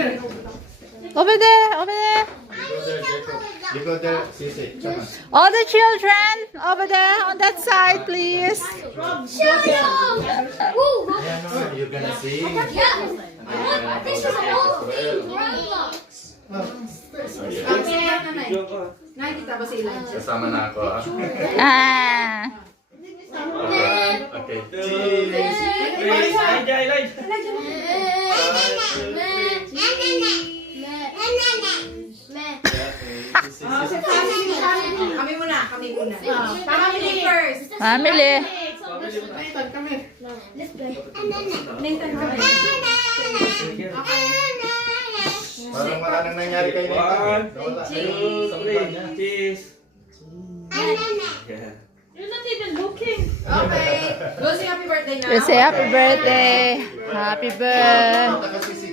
Over there, over there. You go there, Sisi. Come on. All the children over there on that side, please. Yeah, no, you're gonna sing. This is all Roblox. Nakikita ba sila? Kasama na ako. Ah. Okay. Cheese. Kami muna. Family first. Family. Nathan, kami. Let's play. Nathan, kami. Okay. Parang wala nang nangyari kay Nathan. Nawala. Cheese. You're not even looking. Okay. Go say happy birthday now. Let's say happy birthday. Happy birthday. Punta ka, Sisi.